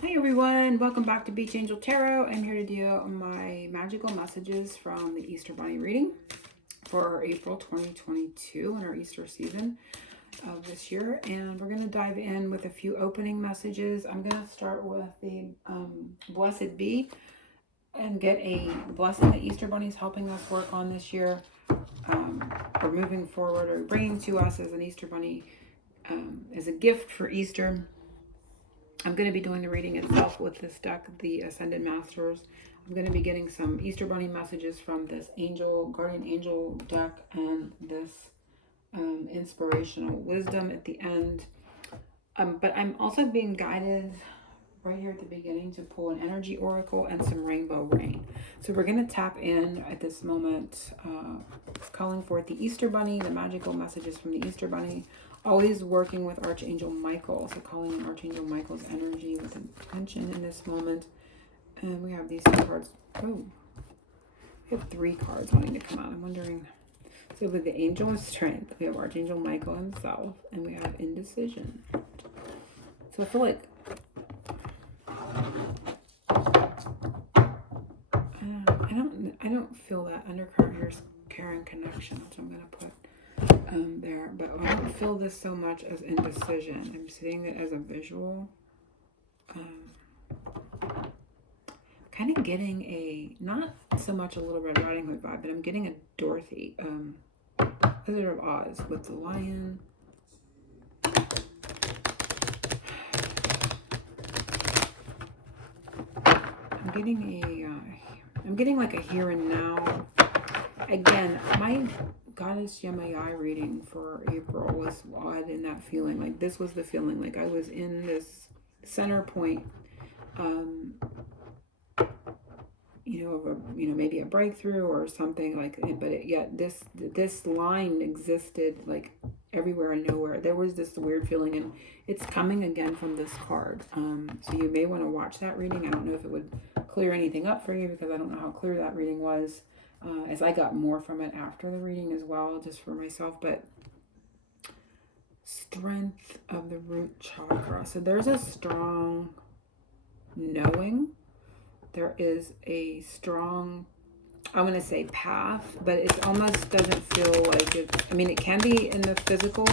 Hi everyone, welcome back to Beach Angel Tarot. I'm here to do my magical messages from the Easter Bunny reading for April 2022 in our Easter season of this year. And we're going to dive in with a few opening messages. I'm going to start with the Blessed Bee and get a blessing that Easter Bunny is helping us work on this year, or moving forward, or bringing to us as an Easter Bunny, as a gift for Easter. I'm going to be doing the reading itself with this deck, the Ascended Masters. I'm going to be getting some Easter Bunny messages from this Guardian Angel deck, and this Inspirational Wisdom at the end. But I'm also being guided right here at the beginning to pull an Energy Oracle and some Rainbow Rain. So we're going to tap in at this moment, calling forth the Easter Bunny, the magical messages from the Easter Bunny. Always working with Archangel Michael, so calling in Archangel Michael's energy with intention in this moment. And we have these two cards. Oh, we have three cards wanting to come out. I'm wondering. So with the Angel of Strength, we have Archangel Michael himself, and we have Indecision. So I feel like I don't feel that undercurrent here is caring connection, which I'm gonna put there, but I don't feel this so much as indecision. I'm seeing it as a visual. Kind of getting a, not so much a Little Red Riding Hood vibe, but I'm getting a Dorothy, Wizard of Oz with the lion. I'm getting like a here and now. Again, my Goddess Yemayai reading for April was odd in that feeling. Like this was the feeling, like I was in this center point, maybe a breakthrough or something like. But yet this line existed like everywhere and nowhere. There was this weird feeling, and it's coming again from this card. So you may want to watch that reading. I don't know if it would clear anything up for you, because I don't know how clear that reading was. As I got more from it after the reading as well, just for myself. But strength of the root chakra. So there's a strong knowing. There is a strong, I'm going to say path, but it almost doesn't feel like it's, I mean, it can be in the physical,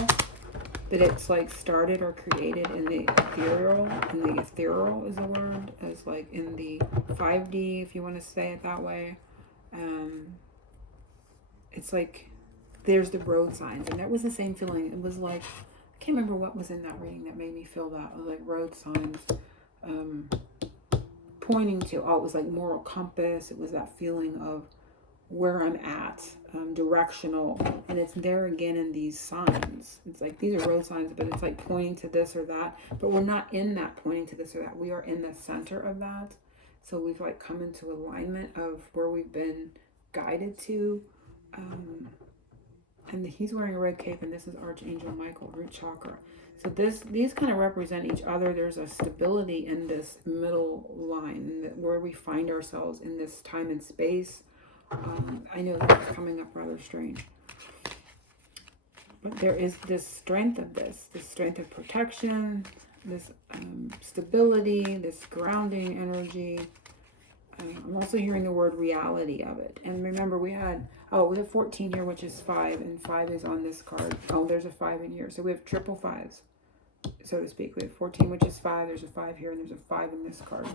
but it's like started or created in the ethereal, and the ethereal is a word, as like in the 5D, if you want to say it that way. It's like there's the road signs, and that was the same feeling. It was like, I can't remember what was in that reading that made me feel that. It was like road signs, pointing to, it was like moral compass. It was that feeling of where I'm at, directional, and it's there again in these signs. It's like these are road signs, but it's like pointing to this or that, but we're not in that pointing to this or that. We are in the center of that. So we've like come into alignment of where we've been guided to. And he's wearing a red cape, and this is Archangel Michael, root chakra. So these kind of represent each other. There's a stability in this middle line where we find ourselves in this time and space. I know that's coming up rather strange, but there is this strength of this strength of protection, this stability, this grounding energy. I'm also hearing the word reality of it. And remember, we have 14 here, which is 5, and 5 is on this card. Oh, there's a 5 in here. So we have triple 5s, so to speak. We have 14, which is 5. There's a 5 here, and there's a 5 in this card.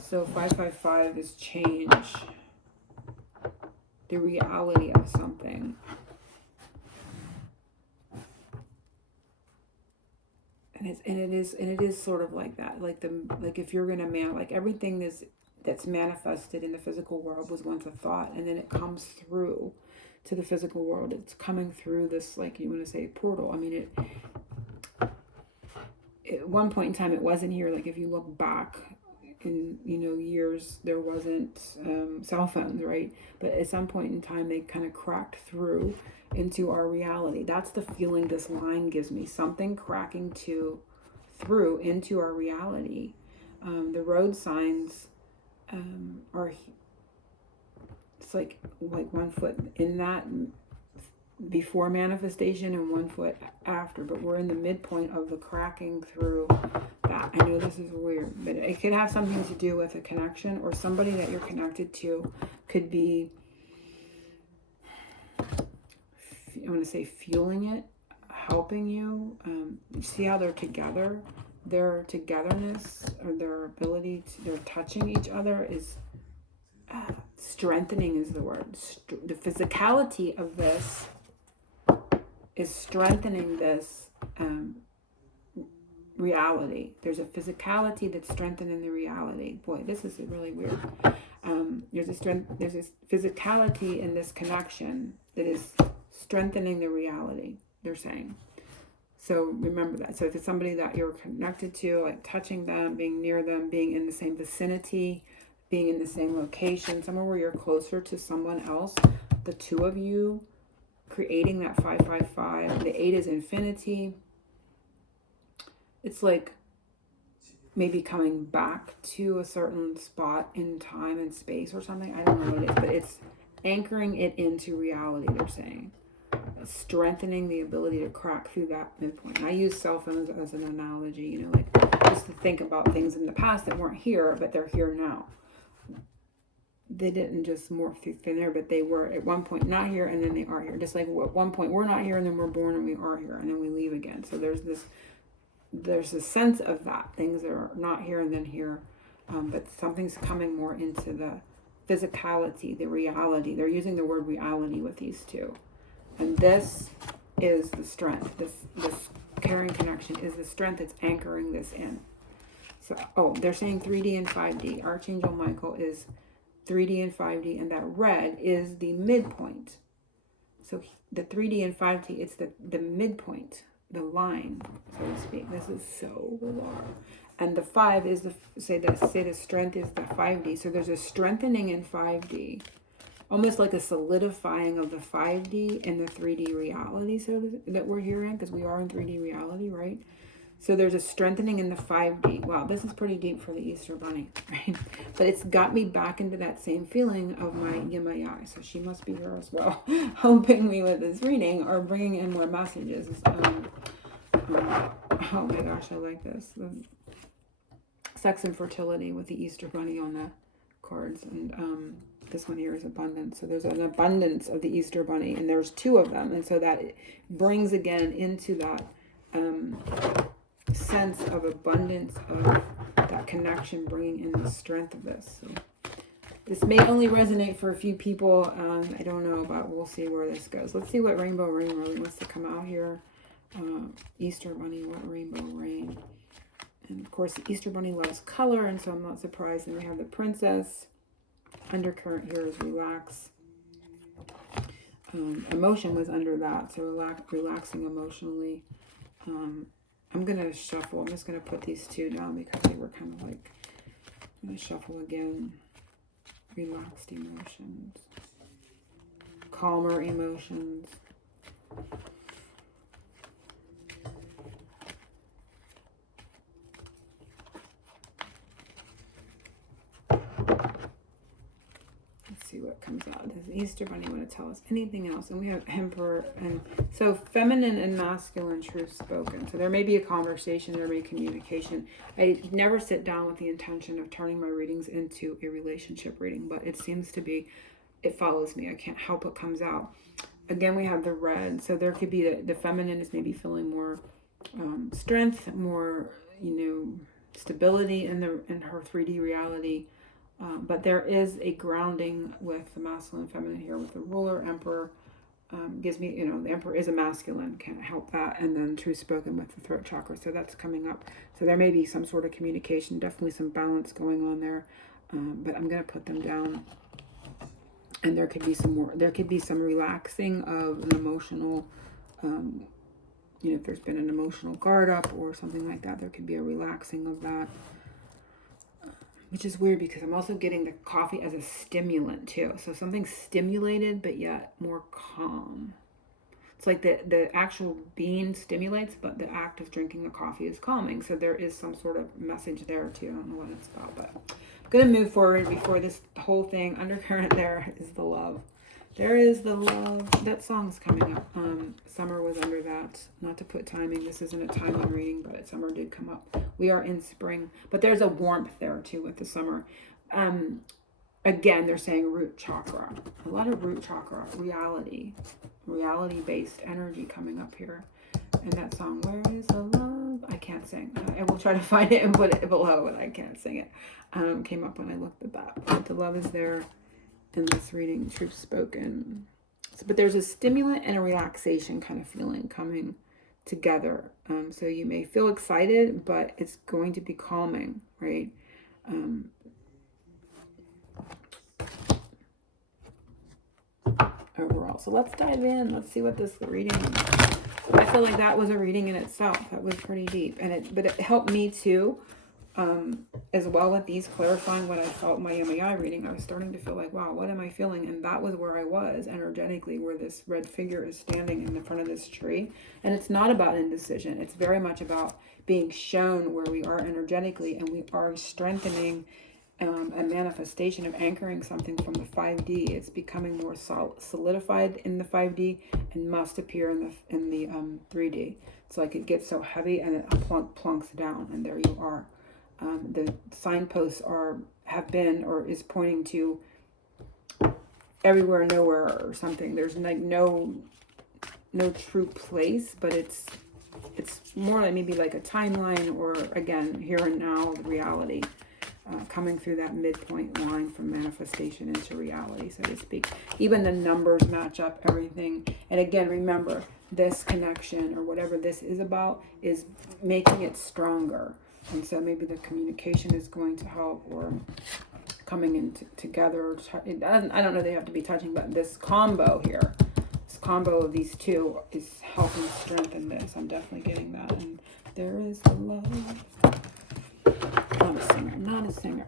So 555 is change, the reality of something. And it is sort of like that. Like if you're gonna like everything that's manifested in the physical world was once a thought, and then it comes through to the physical world. It's coming through this, like, you want to say, portal. I mean, at one point in time it wasn't here. Like if you look back in years, there wasn't cell phones, right? But at some point in time they kind of cracked through into our reality. That's the feeling this line gives me, something cracking through into our reality. The road signs are, it's like 1 foot in that before manifestation and 1 foot after, but we're in the midpoint of the cracking through that. I know this is weird, but it could have something to do with a connection, or somebody that you're connected to could be, I want to say, fueling it, helping you. You see how they're together? Their togetherness, or their ability to, they're touching each other is strengthening is the word. The physicality of this is strengthening this reality. There's a physicality that's strengthening the reality. Boy, this is really weird. There's a physicality in this connection that is strengthening the reality, they're saying. So remember that. So if it's somebody that you're connected to, like touching them, being near them, being in the same vicinity, being in the same location, somewhere where you're closer to someone else, the two of you creating that 555. The 8 is infinity. It's like maybe coming back to a certain spot in time and space or something. I don't know what it is, but it's anchoring it into reality, they're saying. Strengthening the ability to crack through that midpoint. And I use cell phones as an analogy, you know, like just to think about things in the past that weren't here, but they're here now. They didn't just morph through thin air, but they were at one point not here, and then they are here. Just like at one point we're not here, and then we're born and we are here, and then we leave again. So there's a sense of that. Things are not here and then here, but something's coming more into the physicality, the reality. They're using the word reality with these two. And this is the strength. This caring connection is the strength that's anchoring this in. So, they're saying 3D and 5D. Archangel Michael is 3D and 5D, and that red is the midpoint. So the 3D and 5D, it's the midpoint, the line, so to speak. This is so bizarre. And the 5 is say the strength is the 5D. So there's a strengthening in 5D. Almost like a solidifying of the 5D and the 3D reality that we're here in, because we are in 3D reality, right? So there's a strengthening in the 5D. Wow, this is pretty deep for the Easter Bunny, right? But it's got me back into that same feeling of my Yimayai. So she must be here as well, helping me with this reading or bringing in more messages. Oh my gosh, I like this. Sex and fertility with the Easter Bunny on the cards. And this one here is abundance. So there's an abundance of the Easter Bunny, and there's 2 of them. And so that brings again into that sense of abundance, of that connection, bringing in the strength of this. So this may only resonate for a few people. I don't know, but we'll see where this goes. Let's see what Rainbow Rain really wants to come out here. Easter Bunny, what Rainbow Rain? And of course, the Easter Bunny loves color, and so I'm not surprised. And we have the Princess. Undercurrent here is relax. Emotion was under that, so relaxing emotionally. I'm going to shuffle. I'm just going to put these 2 down because they were kind of like, I'm going to shuffle again. Relaxed emotions. Calmer emotions. See what comes out. Does the Easter Bunny want to tell us anything else? And we have Emperor, and so feminine and masculine truth spoken. So there may be a conversation, there may be communication. I never sit down with the intention of turning my readings into a relationship reading, but it seems to be, it follows me. I can't help what comes out. Again, we have the red. So there could be the feminine is maybe feeling more strength, more, stability in her 3D reality. But there is a grounding with the masculine and feminine here with the ruler, emperor. Gives me, the emperor is a masculine, can't help that. And then truth spoken with the throat chakra. So that's coming up. So there may be some sort of communication, definitely some balance going on there. But I'm going to put them down. And there could be some relaxing of an emotional, if there's been an emotional guard up or something like that, there could be a relaxing of that. Which is weird because I'm also getting the coffee as a stimulant too. So something stimulated, but yet more calm. It's like the actual bean stimulates, but the act of drinking the coffee is calming. So there is some sort of message there too. I don't know what it's about, but I'm going to move forward before this whole thing. Undercurrent there is the love. There is the love. That song's coming up. Summer was under that. Not to put timing. This isn't a timing reading, but summer did come up. We are in spring. But there's a warmth there too with the summer. Again, they're saying root chakra. A lot of root chakra. Reality-based energy coming up here. And that song, Where is the Love? I can't sing. I will try to find it and put it below, but I can't sing it. Came up when I looked at that. But the love is there in this reading, truth spoken. So, but there's a stimulant and a relaxation kind of feeling coming together. So you may feel excited, but it's going to be calming, right? Overall. So let's dive in. Let's see what this reading, I feel like that was a reading in itself. That was pretty deep. But it helped me too. As well with these clarifying what I felt in my MAI reading. I was starting to feel like, wow, what am I feeling? And that was where I was energetically, where this red figure is standing in the front of this tree. And it's not about indecision. It's very much about being shown where we are energetically, and we are strengthening a manifestation of anchoring something from the 5D. It's becoming more solidified in the 5D and must appear in the 3D. It's like it gets so heavy and it plunks down, and there you are. The signposts is pointing to everywhere, nowhere, or something. There's like no true place, but it's more like maybe like a timeline, or again, here and now, the reality. Coming through that midpoint line from manifestation into reality, so to speak. Even the numbers match up, everything. And again, remember, this connection or whatever this is about is making it stronger. And so maybe the communication is going to help, or coming in together. I don't know they have to be touching, but this combo here, this combo of these two is helping strengthen this. I'm definitely getting that. And there is the love. Not a singer.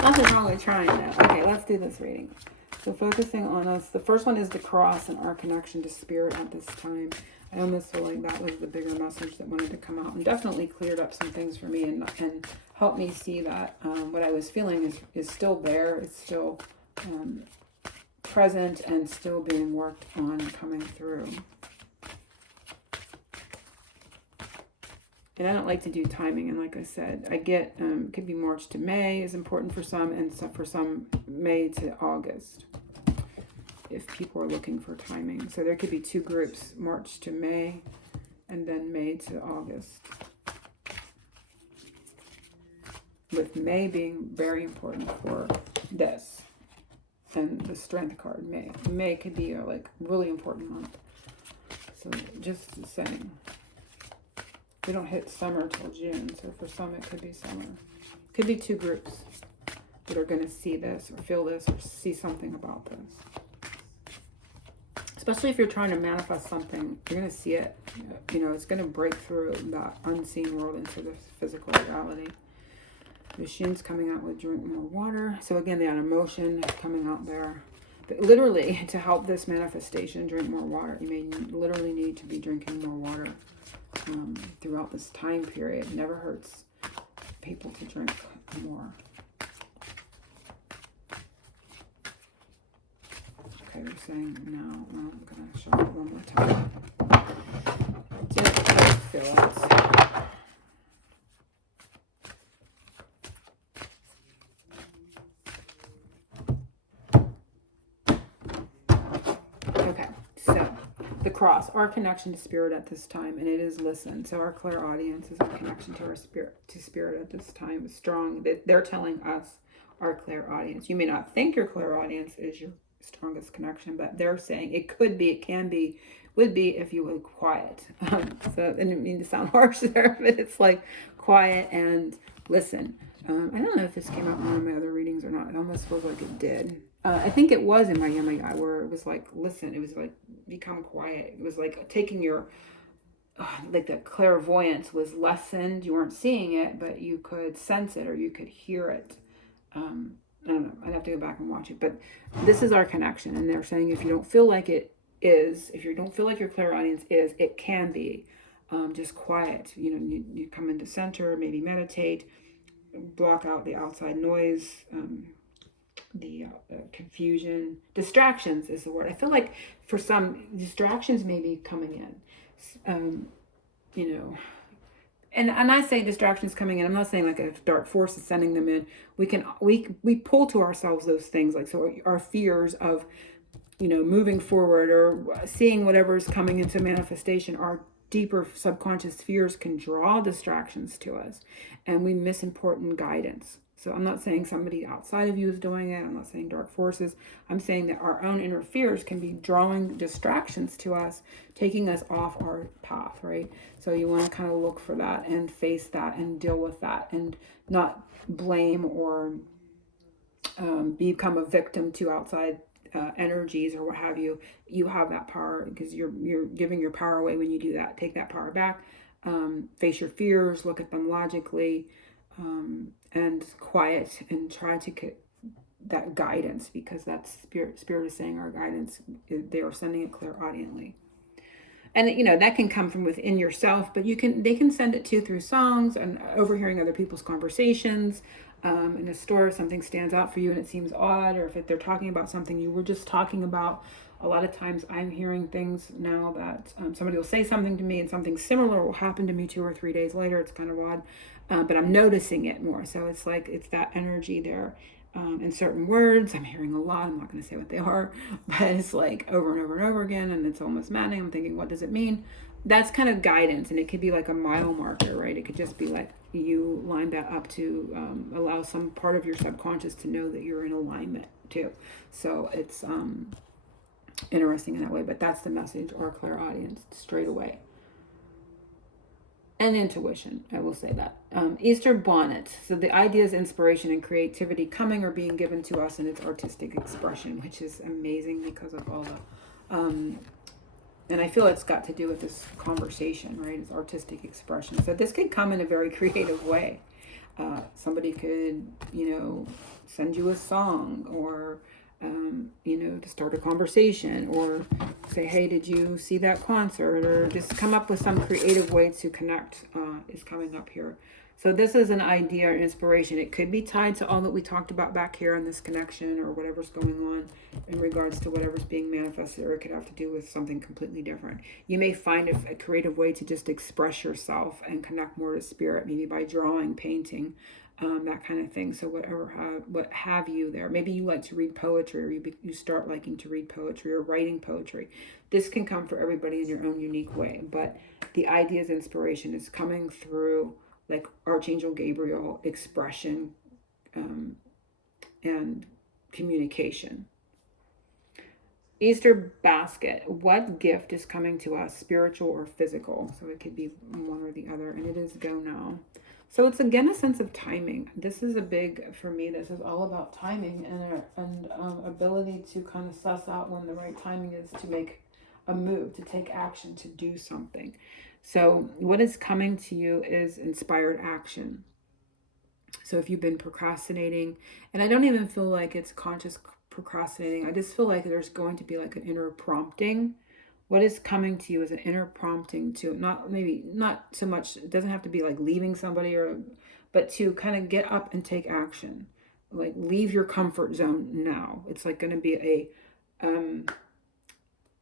Nothing wrong with trying that. Okay, let's do this reading. So focusing on us. The first one is the cross and our connection to spirit at this time. I almost feel like that was the bigger message that wanted to come out, and definitely cleared up some things for me, and helped me see that what I was feeling is still there. It's still present and still being worked on, coming through. And I don't like to do timing. And like I said, I get, could be March to May is important for some, and for some May to August, if people are looking for timing. So there could be two groups, March to May, and then May to August. With May being very important for this. And the strength card, May. May could be a like really important month. So just saying. We don't hit summer till June, so for some it could be summer. Could be two groups that are going to see this or feel this or see something about this. Especially if you're trying to manifest something, you're going to see it. You know, it's going to break through that unseen world into the physical reality. The Shin's coming out with drink more water. So again, that emotion coming out there. But literally, to help this manifestation, drink more water. You may literally need to be drinking more water. Throughout this time period. It never hurts people to drink more. Okay, they're saying now. Well, I'm going to show it one more time. Just feel it. Cross, our connection to spirit at this time, and it is listen. So our clairaudience is our connection to our spirit at this time is strong. They're telling us our clairaudience. You may not think your clairaudience is your strongest connection, but they're saying it could be, it can be, would be if you were quiet. So I didn't mean to sound harsh there, but it's like quiet and listen. I don't know if this came out in one of my other readings or not. It almost feels like it did. I think it was in my MAI where it was like, listen, it was like, become quiet. It was like taking your, like the clairvoyance was lessened. You weren't seeing it, but you could sense it or you could hear it. I don't know. I'd have to go back and watch it. But this is our connection. And they're saying if you don't feel like it is, if you don't feel like your clairaudience is, it can be just quiet. You know, you come into center, maybe meditate, block out the outside noise, confusion. Distractions is the word. I feel like for some, distractions may be coming in. You know, and I say distractions coming in, I'm not saying like a dark force is sending them in. We pull to ourselves those things, like, so our fears of, you know, moving forward or seeing whatever's coming into manifestation, our deeper subconscious fears can draw distractions to us, and we miss important guidance. So I'm not saying somebody outside of you is doing it. I'm not saying dark forces. I'm saying that our own inner fears can be drawing distractions to us, taking us off our path, right? So you want to kind of look for that and face that and deal with that, and not blame or become a victim to outside energies or what have you. You have that power, because you're giving your power away when you do that. Take that power back. Face your fears, look at them logically, and quiet, and try to get that guidance, because that's spirit is saying our guidance, they are sending it clairaudiently. And you know, that can come from within yourself, but they can send it to through songs and overhearing other people's conversations. In a store, if something stands out for you and it seems odd, or if they're talking about something you were just talking about. A lot of times I'm hearing things now that somebody will say something to me and something similar will happen to me 2 or 3 days later. It's kind of odd, but I'm noticing it more. So it's like, it's that energy there. In certain words, I'm hearing a lot. I'm not going to say what they are, but it's like over and over and over again, and it's almost maddening. I'm thinking, what does it mean? That's kind of guidance, and it could be like a mile marker, right? It could just be like you line that up to allow some part of your subconscious to know that you're in alignment too. So it's interesting in that way, but that's the message, or clairaudience, straight away. And intuition, I will say that. Easter bonnet. So the ideas, inspiration, and creativity coming or being given to us in its artistic expression, which is amazing because of all the... and I feel it's got to do with this conversation, right? It's artistic expression. So this could come in a very creative way. Somebody could, you know, send you a song, or... you know, to start a conversation, or say, hey, did you see that concert, or just come up with some creative way to connect, is coming up here. So this is an idea or inspiration. It could be tied to all that we talked about back here in this connection, or whatever's going on in regards to whatever's being manifested, or it could have to do with something completely different. You may find a creative way to just express yourself and connect more to spirit, maybe by drawing, painting, that kind of thing. So what have you there? Maybe you like to read poetry, or you start liking to read poetry, or writing poetry. This can come for everybody in your own unique way, but the idea's inspiration is coming through like Archangel Gabriel, expression, and communication. Easter basket. What gift is coming to us, spiritual or physical? So it could be one or the other, and it is go now. So it's again a sense of timing. This is a big, for me, this is all about timing and ability to kind of suss out when the right timing is to make a move, to take action, to do something. So what is coming to you is inspired action. So if you've been procrastinating, and I don't even feel like it's conscious procrastinating, I just feel like there's going to be like an inner prompting. What is coming to you is an inner prompting to not so much, it doesn't have to be like leaving somebody, but to kind of get up and take action. Like leave your comfort zone now. It's like going to be a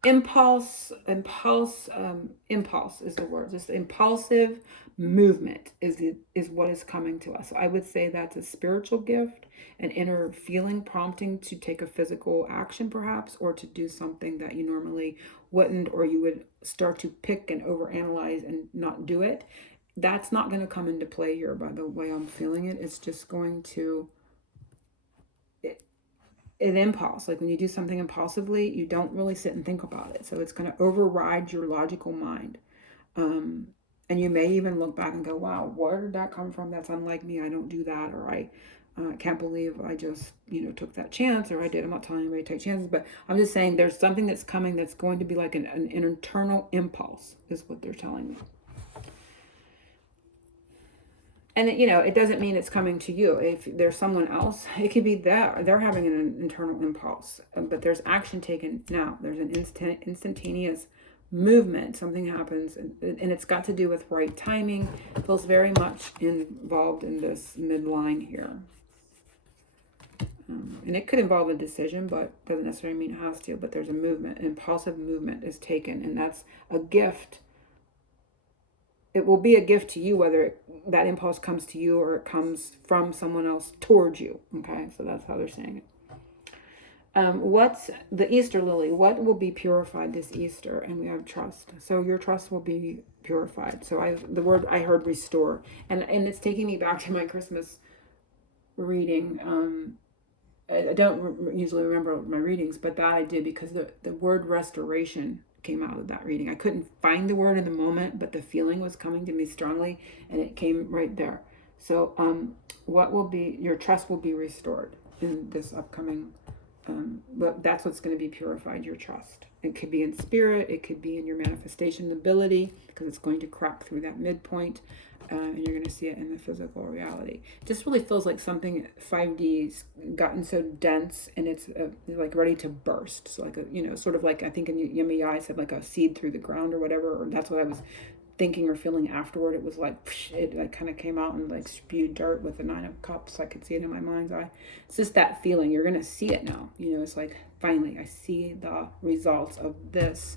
impulse is the word. Just impulsive movement is what is coming to us. So I would say that's a spiritual gift, an inner feeling prompting to take a physical action perhaps, or to do something that you normally wouldn't, or you would start to pick and overanalyze and not do it. That's not going to come into play here by the way I'm feeling it. It's just going to an impulse. Like when you do something impulsively, you don't really sit and think about it. So it's going to override your logical mind. And you may even look back and go, wow, where did that come from? That's unlike me. I don't do that. Or I can't believe I just, took that chance, or I did. I'm not telling anybody to take chances, but I'm just saying there's something that's coming that's going to be like an internal impulse is what they're telling me. And, it doesn't mean it's coming to you. If there's someone else, it could be that they're having an internal impulse, but there's action taken now. There's an instantaneous movement. Something happens, and it's got to do with right timing. It feels very much involved in this midline here. And it could involve a decision, but doesn't necessarily mean it has to. But there's a movement, an impulsive movement is taken, and that's a gift. It will be a gift to you, whether that impulse comes to you or it comes from someone else towards you. Okay, so that's how they're saying it. What's the Easter lily? What will be purified this Easter? And we have trust. So your trust will be purified. So the word I heard restore, and it's taking me back to my Christmas reading. I don't usually remember my readings, but that I did because the word restoration came out of that reading. I couldn't find the word in the moment, but the feeling was coming to me strongly, and it came right there. So what will be, your trust will be restored in this upcoming, but that's what's going to be purified, your trust. It could be in spirit, it could be in your manifestation ability, because it's going to crack through that midpoint, and you're going to see it in the physical reality. It just really feels like something 5D's gotten so dense, and it's like ready to burst. So like a, sort of like, I think in Yummy I said like a seed through the ground or whatever, or that's what I was thinking or feeling afterward. It was like it like kind of came out and like spewed dirt with the 9 of Cups. I could see it in my mind's eye. It's just that feeling. You're gonna see it now. It's like finally I see the results of this,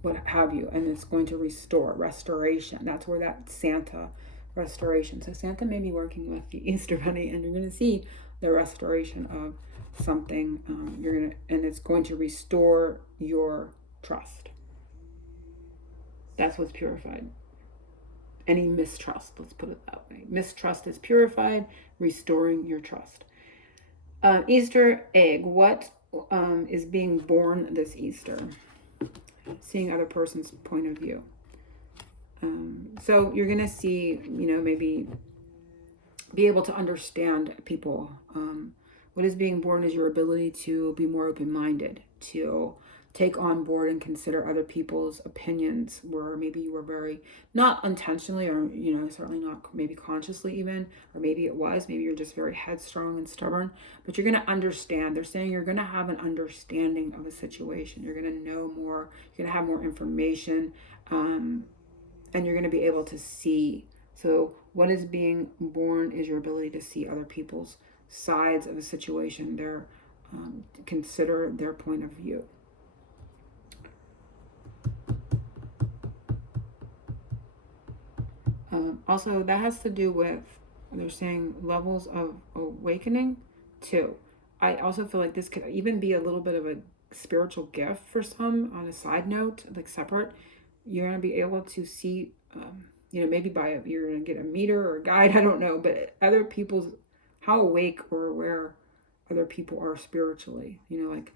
what have you, and it's going to restore, restoration. That's where that Santa restoration. So Santa may be working with the Easter Bunny, and you're gonna see the restoration of something. And it's going to restore your trust. That's what's purified. Any mistrust, let's put it that way. Mistrust is purified, restoring your trust. Easter egg. What is being born this Easter? Seeing other person's point of view. So you're going to see, maybe be able to understand people. What is being born is your ability to be more open-minded, to take on board and consider other people's opinions, where maybe you were very, not intentionally, or certainly not maybe consciously even, or maybe it was, maybe you're just very headstrong and stubborn, but you're going to understand. They're saying you're going to have an understanding of a situation. You're going to know more, you're going to have more information, and you're going to be able to see. So what is being born is your ability to see other people's sides of a situation, their consider their point of view. Also, that has to do with, they're saying, levels of awakening too. I also feel like this could even be a little bit of a spiritual gift for some. On a side note, like separate, you're going to be able to see, maybe you're going to get a meter or a guide, I don't know, but other people's, how awake or aware other people are spiritually, like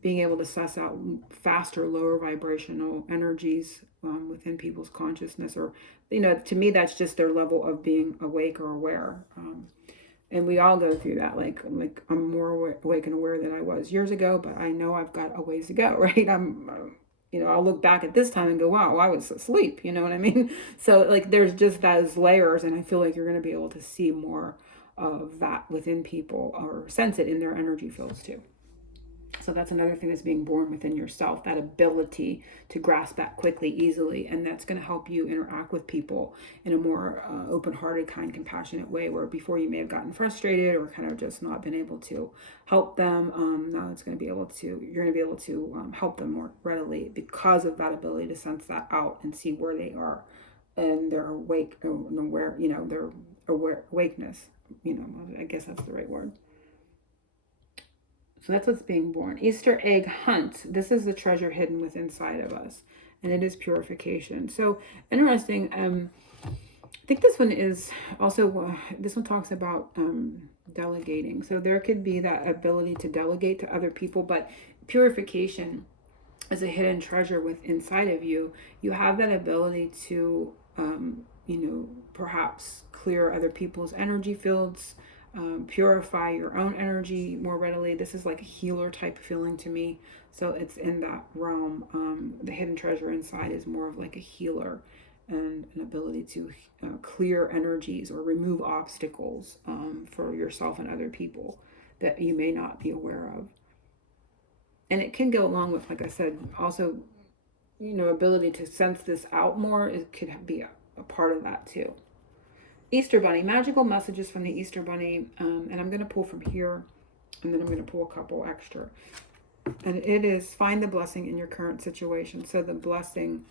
being able to suss out faster, lower vibrational energies within people's consciousness, or, to me, that's just their level of being awake or aware. And we all go through that. Like I'm more awake and aware than I was years ago, but I know I've got a ways to go, right? I'll look back at this time and go, wow, I was asleep. You know what I mean? So like, there's just those layers, and I feel like you're going to be able to see more of that within people, or sense it in their energy fields too. So that's another thing that's being born within yourself, that ability to grasp that quickly, easily. And that's going to help you interact with people in a more open-hearted, kind, compassionate way, where before you may have gotten frustrated or kind of just not been able to help them. Now you're going to be able to help them more readily because of that ability to sense that out and see where they are and their awake and aware, their awakeness. I guess that's the right word. So that's what's being born. Easter egg hunt. This is the treasure hidden within inside of us, and it is purification. So interesting. I think this one is also, this one talks about delegating. So there could be that ability to delegate to other people, but purification is a hidden treasure within inside of you. You have that ability to, perhaps clear other people's energy fields, purify your own energy more readily. This is like a healer type feeling to me. So it's in that realm. The hidden treasure inside is more of like a healer, and an ability to clear energies or remove obstacles for yourself and other people that you may not be aware of. And it can go along with, like I said, also, ability to sense this out more. It could be a part of that too. Easter Bunny, magical messages from the Easter Bunny. And I'm going to pull from here, and then I'm going to pull a couple extra. And it is find the blessing in your current situation. So the blessing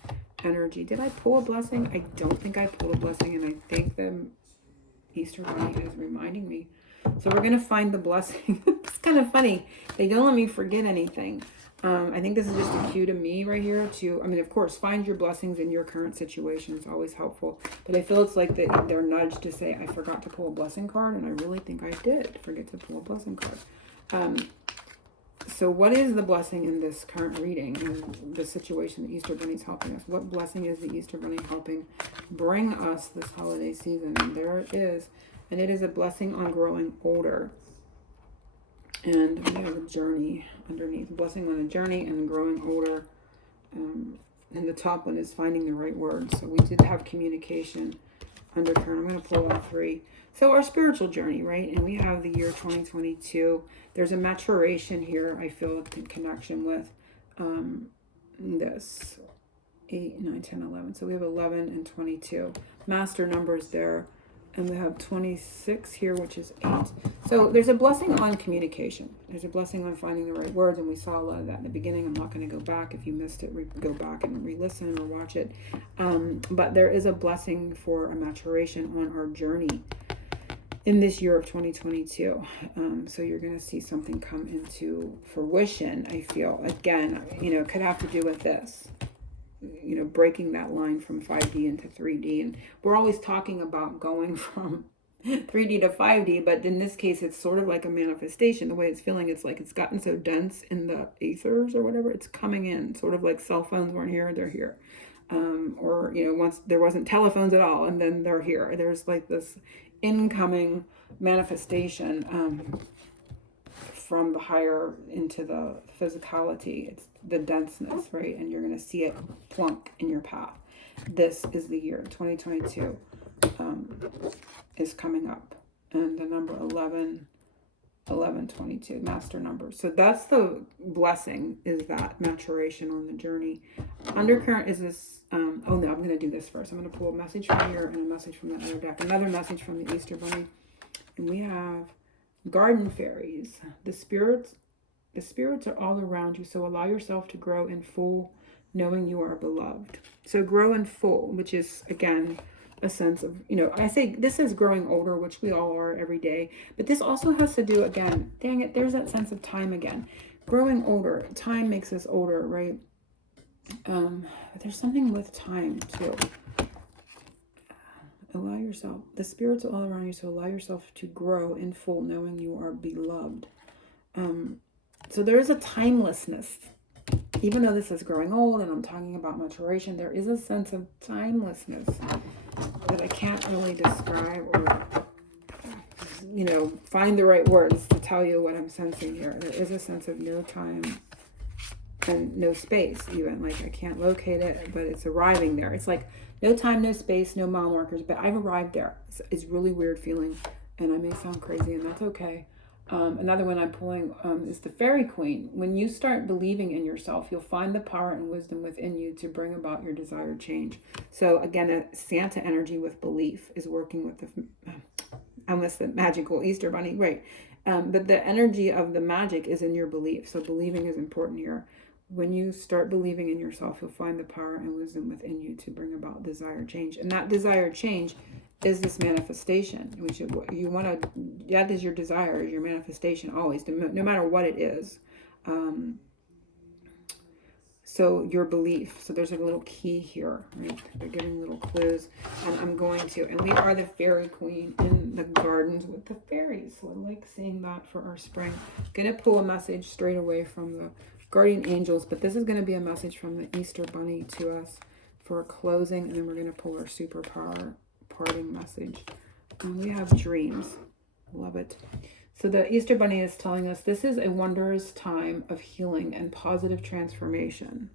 energy. Did I pull a blessing? I don't think I pulled a blessing, and I think the Easter Bunny is reminding me. So we're going to find the blessing. It's kind of funny. They don't let me forget anything. I think this is just a cue to me right here to, I mean, of course, find your blessings in your current situation is always helpful. But I feel it's like they're nudged to say, I forgot to pull a blessing card. And I really think I did forget to pull a blessing card. So what is the blessing in this current reading, in the situation the Easter Bunny is helping us? What blessing is the Easter Bunny helping bring us this holiday season? And there it is. And it is a blessing on growing older. And we have a journey underneath. Blessing on a journey and growing older. And the top one is finding the right words. So we did have communication undercurrent. I'm going to pull all three. So our spiritual journey, right? And we have the year 2022. There's a maturation here, I feel, in connection with this 8, 9, 10, 11. So we have 11 and 22. Master numbers there. And we have 26 here, which is 8. So there's a blessing on communication. There's a blessing on finding the right words. And we saw a lot of that in the beginning. I'm not going to go back. If you missed it, go back and re-listen or watch it. But there is a blessing for a maturation on our journey in this year of 2022. So you're going to see something come into fruition, I feel. Again, it could have to do with this. Breaking that line from 5D into 3D. And we're always talking about going from 3D to 5D, but in this case, it's sort of like a manifestation. The way it's feeling, it's like it's gotten so dense in the ethers or whatever, it's coming in, sort of like cell phones weren't here, they're here. Or, once there wasn't telephones at all, and then they're here. There's like this incoming manifestation from the higher into the physicality. It's the denseness, right? And you're going to see it plunk in your path. This is the year 2022 is coming up, and the number 11, 22, master number. So that's the blessing, is that maturation on the journey. Undercurrent is this. Oh no, I'm going to do this first. I'm going to pull a message from here and a message from the other deck. Another message from the Easter Bunny, and we have garden fairies. The spirits are all around you, so allow yourself to grow in full, knowing you are beloved. So grow in full, which is, again, a sense of, I say this is growing older, which we all are every day, but this also has to do, again, dang it, there's that sense of time again. Growing older, time makes us older, right? There's something with time too. Allow yourself, the spirits are all around you, so allow yourself to grow in full, knowing you are beloved. So there is a timelessness. Even though this is growing old and I'm talking about maturation, there is a sense of timelessness that I can't really describe or, find the right words to tell you what I'm sensing here. There is a sense of no time and no space, even. Like, I can't locate it, but it's arriving there. It's like no time, no space, no mile markers, but I've arrived there. It's really weird feeling, and I may sound crazy, and that's okay. Another one I'm pulling is the Fairy Queen. When you start believing in yourself, you'll find the power and wisdom within you to bring about your desired change. So again, a Santa energy with belief is working with the magical Easter Bunny, right? But the energy of the magic is in your belief. So believing is important here. When you start believing in yourself, you'll find the power and wisdom within you to bring about desired change. And that desired change is this manifestation, which you want to, that is your desire, is your manifestation always, no matter what it is. So your belief. So there's a little key here, right? They're giving little clues. And I'm going to, and we are the Fairy Queen in the gardens with the fairies. So I like seeing that for our spring. Going to pull a message straight away from the guardian angels, but this is going to be a message from the Easter Bunny to us for a closing, and then we're going to pull our superpower parting message. And we have dreams. Love it. So the Easter Bunny is telling us this is a wondrous time of healing and positive transformation.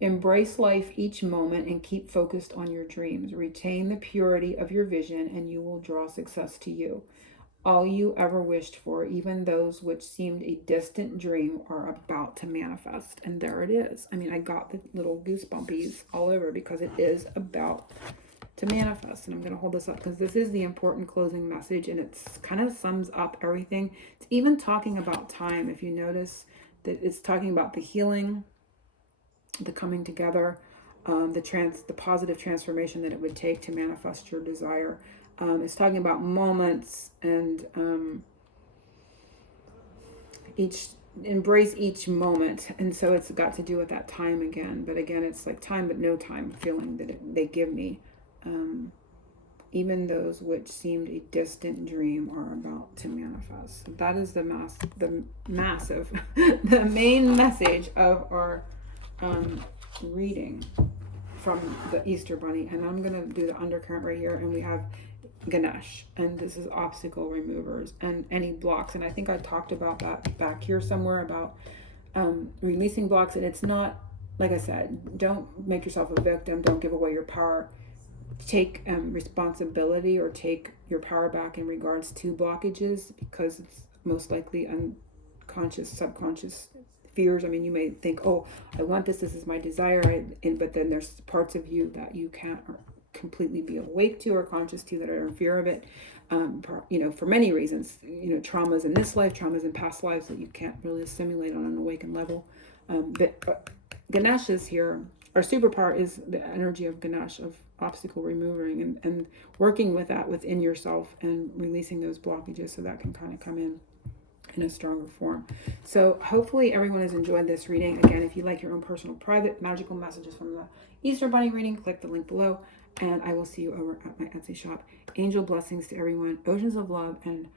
Embrace life each moment and keep focused on your dreams. Retain the purity of your vision and you will draw success to you. All you ever wished for, even those which seemed a distant dream, are about to manifest. And there it is. I mean, I got the little goosebumpies all over because it is about to manifest. And I'm going to hold this up because this is the important closing message, and it's kind of sums up everything. It's even talking about time. If you notice that it's talking about the healing, the coming together, the positive transformation that it would take to manifest your desire. It's talking about moments, and embrace each moment. And so it's got to do with that time again. But again, it's like time but no time feeling that they give me. Even those which seemed a distant dream are about to manifest. So that is the massive, the main message of our reading from the Easter Bunny. And I'm going to do the undercurrent right here, and we have Ganesh, and this is obstacle removers and any blocks. And I think I talked about that back here somewhere about releasing blocks. And it's not, like I said, don't make yourself a victim. Don't give away your power. Take responsibility, or take your power back in regards to blockages, because it's most likely unconscious, subconscious fears. I mean, you may think, oh, I want this is my desire, but then there's parts of you that you can't completely be awake to or conscious to that are in fear of it, for many reasons, traumas in this life, traumas in past lives that you can't really assimilate on an awakened level. But Ganesh is here. Our superpower is the energy of Ganesh, of obstacle removing, and working with that within yourself and releasing those blockages so that can kind of come in a stronger form. So hopefully everyone has enjoyed this reading. Again, if you like your own personal private magical messages from the Easter Bunny reading, click the link below, and I will see you over at my Etsy shop. Angel blessings to everyone, oceans of love, and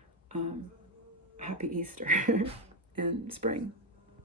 happy Easter and spring.